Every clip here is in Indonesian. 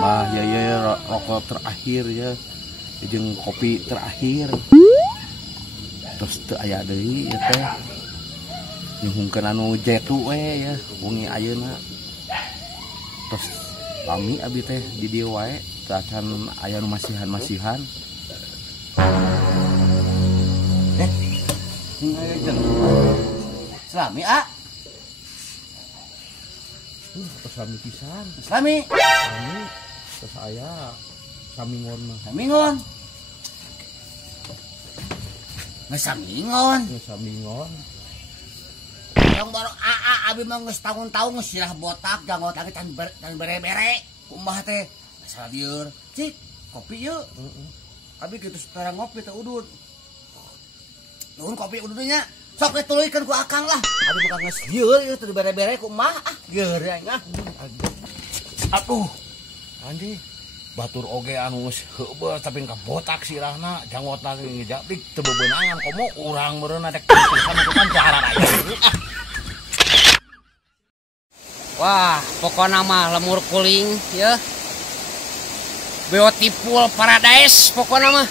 Mah ya rokok terakhir ya. Jeung kopi terakhir. Terus teu aya deui ya teh. Nyuhungkeun anu jetu we ya, wengi ayeuna. Terus lami abi teh di dieu wae, teu acan aya nu masihan-masihan. Selami a. Sami pisan. Selami. Sami. Terus aya samingon mah. Samingon. Nggak samingon. Ya samingon. Yang baru aa abi mah geus tahun-tahun geus sirah botak janggot lagi tan bere-bere. Kumaha teh? Asal dieur. Cik, kopi yeuh. Abi kitu setara ngopi teh udud. Nuhun kopi ududnya. Sok dituluykeun ku akang lah. Abi bukan geus dieur ieu teh bere-bere kumaha ah geureng ah. Aduh. Andi batur oge anu geus heubeul tapi ka botak sirahna janggotna ngejapik teu bebeunangan komo urang meureunna dek pisan kan cara raya. Wah, pokoknya mah lemur kuling ya. Beautiful paradise pokoknya mah.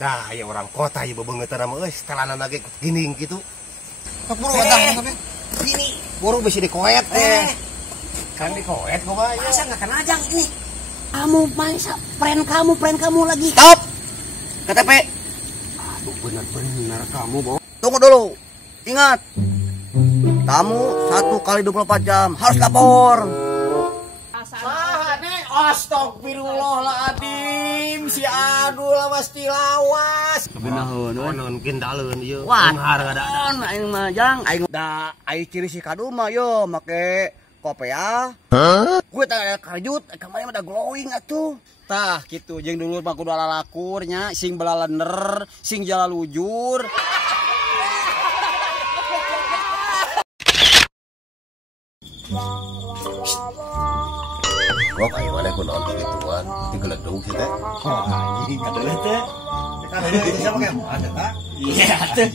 Nah, ya orang kota ya bebeungeutana mah euy, setelanana ge geuning kitu. Buru datang sampe. Ini buru bisa dikoet teh. Kan dikoet kok bae. Masa enggak kena ajang ini. Kamu main friend kamu lagi. Stop. KTP. Aduh bener-bener kamu, Bo. Tunggu dulu. Ingat. Kamu 1 kali 24 jam harus lapor. Astagfirullahaladzim, si Adul mesti lawas. Benaheun kindaleun ieu. Wah, harga aing mah jang aing da ai ciri si kadu mah yo make kopea. Gue tak ada kajut, kemarin ada glowing atuh. Tah kitu jeung dulur mah kudu alalakurnya, sing belalender, sing jalalujur. Kok ayo mana ku nonton gituan, digeledung sih teh. Oh, anjing kadeuleuh teh. Kadeuleuh itu sama kayak ada tak? Iya teh.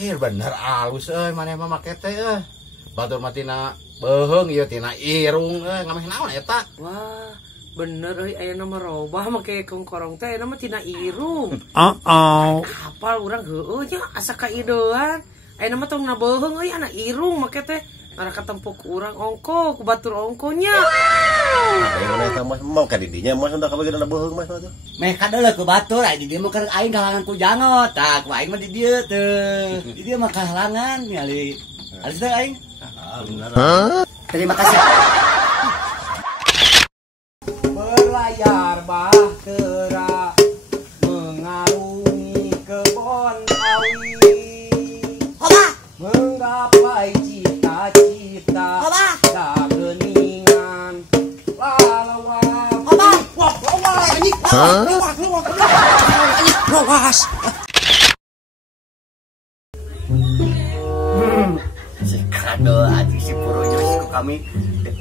Ih bener alus euy maneh mah make teh euy. Batur mah tina beheung ieu tina irung euy ngameh naon eta? Wah, bener euy ayeuna mah robah make kongkorong teh ayeuna mah tina irung. Hafal urang heueuh nya asa kaidean. Ayeuna mah tong nabeheung euy anak irung make teh. Nara ketempuk urang ongko, ku batur ongkonya. Ayo mana eta mas mau ka didinya mas udah kabageuna beheung mas atuh. Meh kadeuleuh ku batur ai di dieu mah keur aing kalangan ku jangot. Tah ku aing mah di dieu teu. Di dieu mah kahalangan ngali. Alus teh aing. Bener. Terima kasih. Berlayar bahtera mengarungi kebon awi. Hoba, Menggapai cita-cita hoba, dageningan lalawang. hoba. Wah, anjing. Lawas. Si kado aji si purunya si kami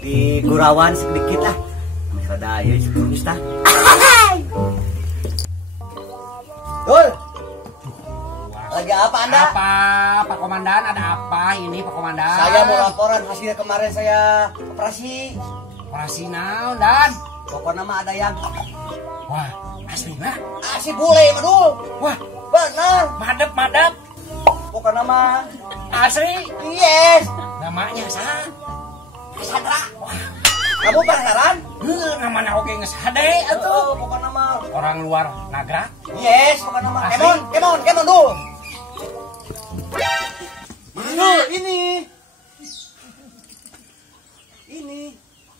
di gurawan sedikit lah. Masada ya si purunya tah. Dul. Lagi apa Anda? Apa, Pak Komandan? Ada apa ini, Pak Komandan? Saya mau laporan hasil kemarin saya operasi. Operasi naon, Dan? Pokoknya mah ada yang Wah, asli na? si bule mah dul. Wah, Benar. madep. Pokoknya mah Asli. yes. Namanya saha? Sandra. Kamu penasaran? Namanya oge geus hade atuh. Pokoknya mah Orang luar nagra. yes. Pokoknya mah Asli? Kemon dul. Dul, ini.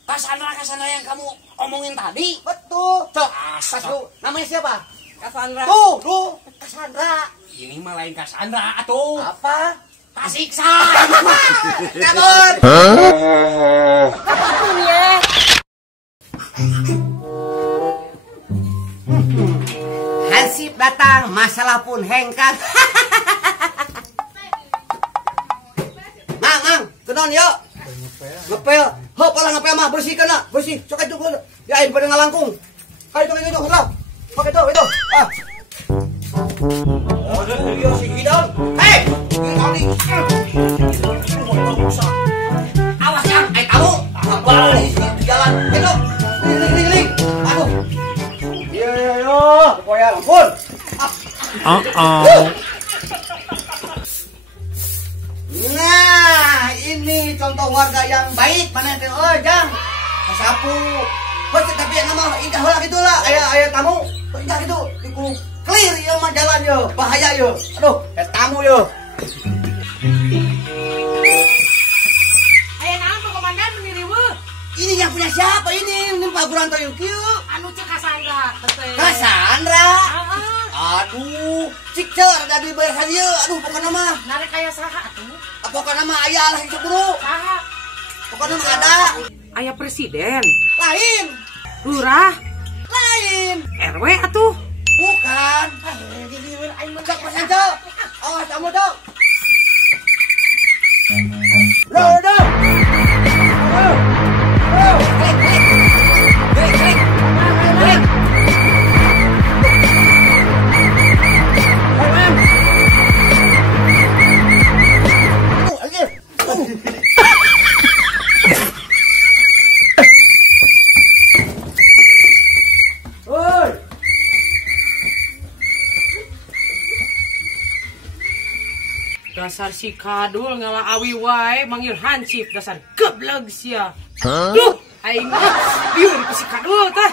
Cassandra yang kamu omongin tadi. Betul. Cok, Asal. lu. Namanya siapa? Cassandra. Tuh, Cassandra. Ini mah lain Cassandra atuh. Apa? Kasiksa. Kabur. Apapun ya. Hansip datang, masalah pun hengkang. Mang, kenon yuk. Ngepel. Hop, pala ngepel mah bersihkan nak, bersih. Sok itu gua. Ya aing pada ngalangkung. Kayak itu, udah. Pakai itu. Ah. Oh, dia si Gidon. Hei, Gidon nih. Awas yang, kamu. Apa di jalan Gitu. Ling. Aduh. Iya, koya ampun. Nah, ini contoh warga yang baik mana teh Jang. Sapu. Kok tapi nama indah heula gitu lah. Aya tamu. Kok indah gitu. Diku clear ya mah jalan yo. Bahaya yo. Aduh, tamu yo. Aya naon Pak Komandan meniriweuh? Ini yang punya siapa ini? Ini Pak Guranto Yukio. Anu cek Cassandra teh. Cassandra. Heeh. Aduh, cik cer ada di bayar hadiah. Aduh, pokoknya mah. Narek aya saha atuh? Pokoknya mah aya lah itu guru. Saha? Pokoknya mah ada. Aya presiden, Lain. lurah, Lain. RW atuh. Bukan. Cak pas aja. Awas kamu tuh. Rodo. Dasar si Kadul ngalah awi wae manggil hansip dasar gebleg sia. Duh, aing mah ieu si Kadul teh.